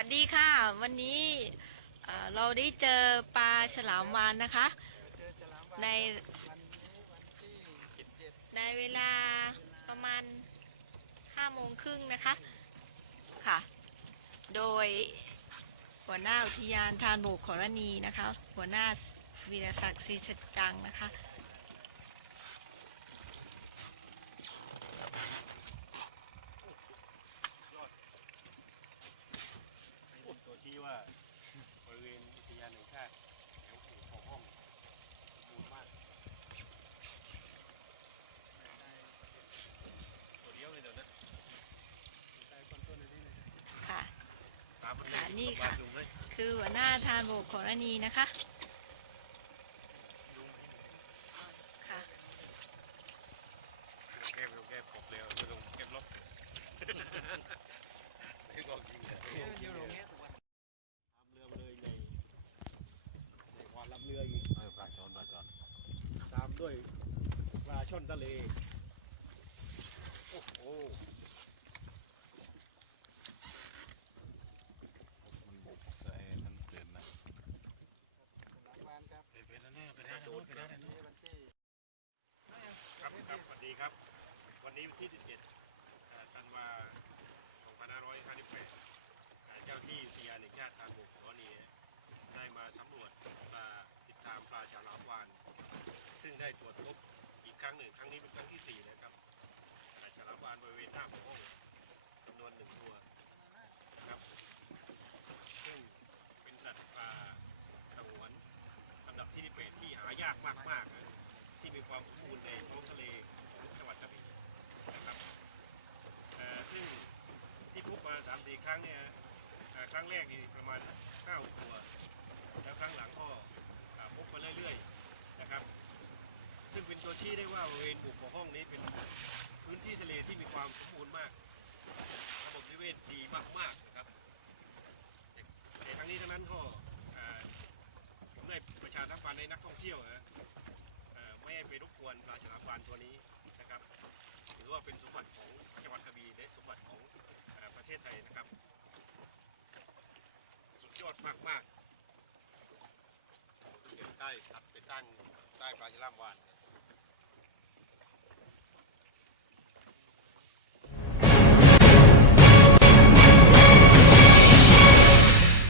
วันนี้เอ่อเราได้เจอปลาฉลามวานนะคะเจอฉลามวาฬในวันนี้วันที่เจ็ดในเวลาประมาณห้าโมงครึ่งนะคะค่ะ โดยหัวหน้าอุทยานทานบกขอรณีนะคะ หัวหน้าวีรศักดิ์ศรีชัดจังนะคะ ชี้ว่าบริเวณอุทยานแห่งชาติแถวอู่ของห้องสมบูรณ์มากตัวเดียวเลยเดี๋ยวนะใจก่อนต้นเลยนี่เลยค่ะ ตามมันเลยค่ะนี่ค่ะลุงเลยคือหัวหน้าทานบกขอรณีนะคะ ลุง ค่ะ แก้มลุงแก้มขบเร็วลุงแก้มลบไม่บอกจริงเลย เดี๋ยวลงเนี้ยทุกวัน ตามเรือมาเลยในในความลำเรืออีก เออปลาจอนปลาจอน ตาม ด้วยปลาช่อนทะเล โอ้โหมันบุกใส่นั่นเปลี่ยนนะฉลามวาฬครับเปลี่ยนเป็นแน่ไปได้นะโน้นไปได้วันะนโน้นี้นวันที่ครับครับสวัสดีครับ วันนี้วันที่ 17ธันวา2558เจ้าที่อุทยานแห่งชาติทางบกขอนีได้มาสำรวจปลาติดตามปลาฉลามวาฬซึ่ง ได้ตรวจพบอีกครั้งหนึ่ง ครั้งนี้เป็นครั้งที่สี่แล้วครับปลาฉลามวาฬบริเวณท่าของห้องจำนวนหนึ่งตัวนะครับซึ่งเป็นสัตว์ป่าสงวนลำดับที่เป็นที่หายากมากๆนะที่มีความสมบูรณ์ในท้องทะเลของจังหวัดกระบี่นะครับซึ่งที่พบมาสามสี่ครั้งเนี่ยครั้งแรกนี่ประมาณเก้าตัวครั้งหลังก็อ่าพบมาเรื่อยๆนะครับ ซึ่งเป็นตัว ชี้ได้ว่าบริเวณบุกของห้องนี้เป็นพื้นที่ทะเลที่มีความสมบูรณ์มาก ระบบนิเวศดีมากๆนะครับแต่ทั้งนี้ทั้งนั้นก็ผมได้ประชาสัมพันธ์ให้นักท่องเที่ยวนะไม่ให้ไปรบกวนปลาฉลามวาฬตัวนี้นะครับถือว่าเป็นสมบัติของจังหวัดกระบี่และสมบัติของอประเทศไทยนะครับ สุดยอดมากๆใต้ตัดไปตั้งใต้ปลาฉลามวาน